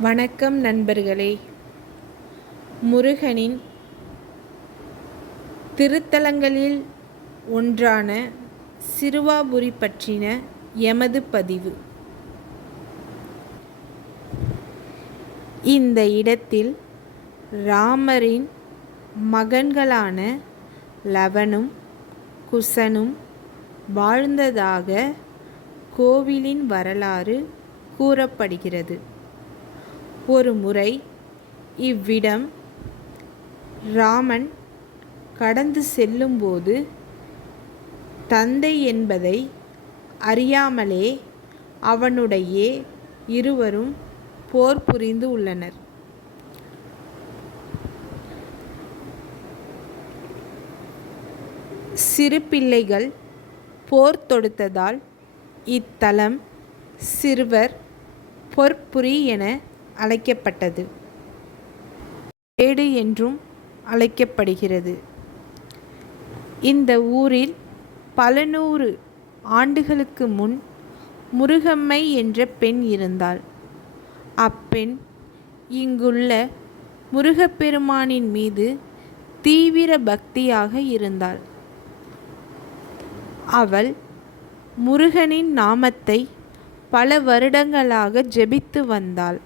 வணக்கம் நண்பர்களே. முருகனின் திருத்தலங்களில் ஒன்றான சிறுவாபுரி பற்றின எமது பதிவு. இந்த இடத்தில் ராமரின் மகன்களான லவனும் குசனும் வாழ்ந்ததாக கோவிலின் வரலாறு கூறப்படுகிறது. ஒரு முறை இவ்விடம் ராமன் கடந்து செல்லும்போது தந்தை என்பதை அறியாமலே அவனுடைய இருவரும் போர் புரிந்து உள்ளனர். சிறு பிள்ளைகள் போர் தொடுத்ததால் இத்தலம் சிறுவர் பொற்புரி என அழைக்கப்பட்டது. ஏடு என்றும் அழைக்கப்படுகிறது. இந்த ஊரில் பல நூறு ஆண்டுகளுக்கு முன் முருகம்மை என்ற பெண் இருந்தாள். அப்பெண் இங்குள்ள முருகப்பெருமானின் மீது தீவிர பக்தியாக இருந்தாள். அவள் முருகனின் நாமத்தை பல வருடங்களாக ஜெபித்து வந்தாள்.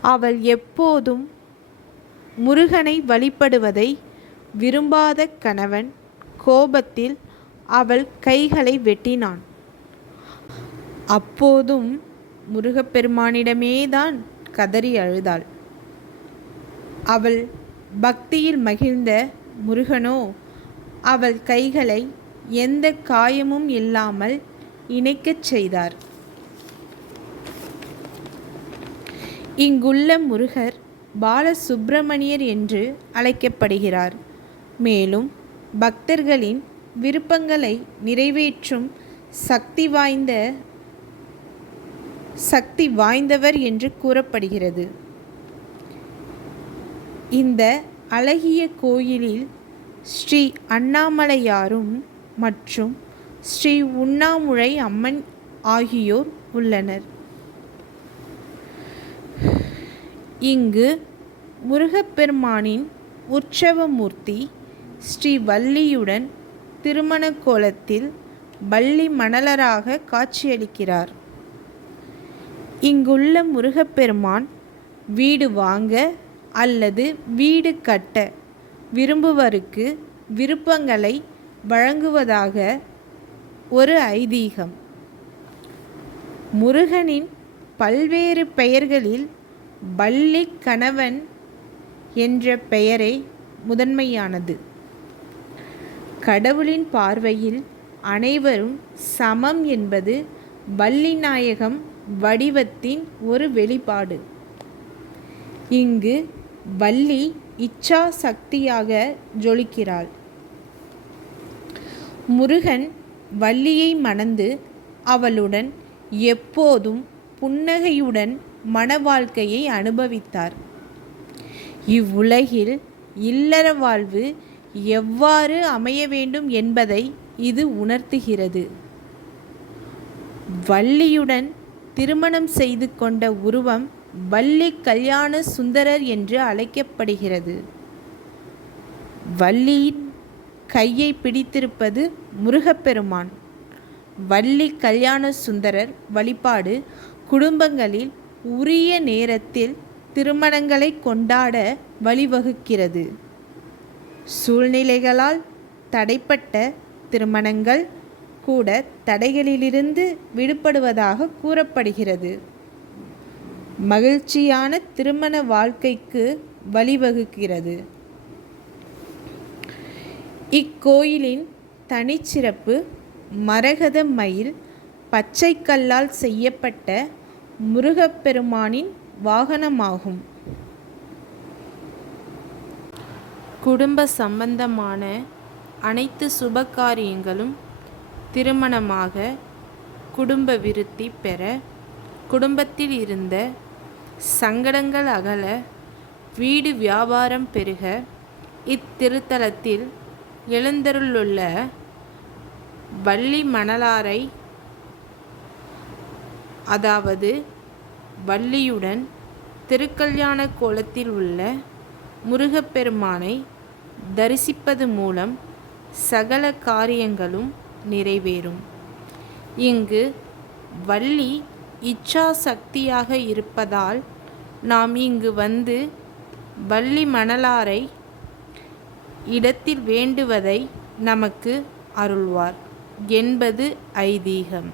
அவள் எப்போதும் முருகனை வழிபடுவதை விரும்பாத கணவன் கோபத்தில் அவள் கைகளை வெட்டினான். அப்போதும் முருகப்பெருமானிடமேதான் கதறி அழுதாள். அவள் பக்தியில் மகிழ்ந்த முருகனோ அவள் கைகளை எந்த காயமும் இல்லாமல் இணைக்கச் செய்தார். இங்குள்ள முருகர் பாலசுப்பிரமணியர் என்று அழைக்கப்படுகிறார். மேலும் பக்தர்களின் விருப்பங்களை நிறைவேற்றும் சக்தி வாய்ந்த சக்தி வாய்ந்தவர் என்று கூறப்படுகிறது. இந்த அழகிய கோயிலில் ஸ்ரீ அண்ணாமலையாரும் மற்றும் ஸ்ரீ உண்ணாமுழை அம்மன் ஆகியோர் உள்ளனர். இங்கு முருகப்பெருமானின் உற்சவமூர்த்தி ஸ்ரீ வள்ளியுடன் திருமண கோலத்தில் வள்ளி மணலராக காட்சியளிக்கிறார். இங்குள்ள முருகப்பெருமான் வீடு வாங்க அல்லது வீடு கட்ட விரும்புவருக்கு விருப்பங்களை வழங்குவதாக ஒரு ஐதீகம். முருகனின் பல்வேறு பெயர்களில் வள்ளி கணவன் என்ற பெயரே முதன்மையானது. கடவுளின் பார்வையில் அனைவரும் சமம் என்பது வள்ளிநாயகம் வடிவத்தின் ஒரு வெளிப்பாடு. இங்கு வள்ளி இச்சா சக்தியாக ஜொலிக்கிறாள். முருகன் வள்ளியை மணந்து அவளுடன் எப்போதும் புன்னகையுடன் மன வாழ்க்கையை அனுபவித்தார். இவ்வுலகில் இல்லற வாழ்வு எவ்வாறு அமைய வேண்டும் என்பதை இது உணர்த்துகிறது. வள்ளியுடன் திருமணம் செய்து கொண்ட உருவம் வள்ளி கல்யாண சுந்தரர் என்று அழைக்கப்படுகிறது. வள்ளியின் கையை பிடித்திருப்பது முருகப்பெருமான். வள்ளி கல்யாண சுந்தரர் வழிபாடு குடும்பங்களில் உரிய நேரத்தில் திருமணங்களை கொண்டாட வழிவகுக்கிறது. சூழ்நிலைகளால் தடைப்பட்ட திருமணங்கள் கூட தடைகளிலிருந்து விடுபடுவதாக கூறப்படுகிறது. மகிழ்ச்சியான திருமண வாழ்க்கைக்கு வழிவகுக்கிறது. இக்கோயிலின் தனிச்சிறப்பு மரகத மயில் பச்சை கல்லால் செய்யப்பட்ட முருகப்பெருமானின் வாகனமாகும். குடும்ப சம்பந்தமான அனைத்து சுபகாரியங்களும் திருமணமாக குடும்ப விருத்தி பெற குடும்பத்தில் இருந்த சங்கடங்கள் அகல வீடு வியாபாரம் பெருக இத்திருத்தலத்தில் எழுந்தருளுள்ள வள்ளி மணலாரை அதாவது வள்ளியுடன் திருக்கல்யாண கோலத்தில் உள்ள முருகப்பெருமானை தரிசிப்பது மூலம் சகல காரியங்களும் நிறைவேறும். இங்கு வள்ளி இச்சா சக்தியாக இருப்பதால் நாம் இங்கு வந்து வள்ளி மணலாரை இடத்தில் வேண்டுவதை நமக்கு அருள்வார் என்பது ஐதீகம்.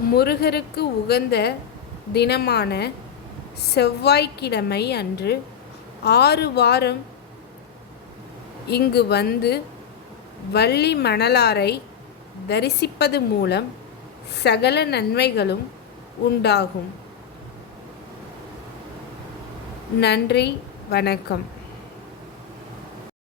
முருகருக்கு உகந்த தினமான செவ்வாய்க்கிழமை அன்று ஆறு வாரம் இங்கு வந்து வள்ளி மணலாரை தரிசிப்பது மூலம் சகல நன்மைகளும் உண்டாகும். நன்றி வணக்கம்.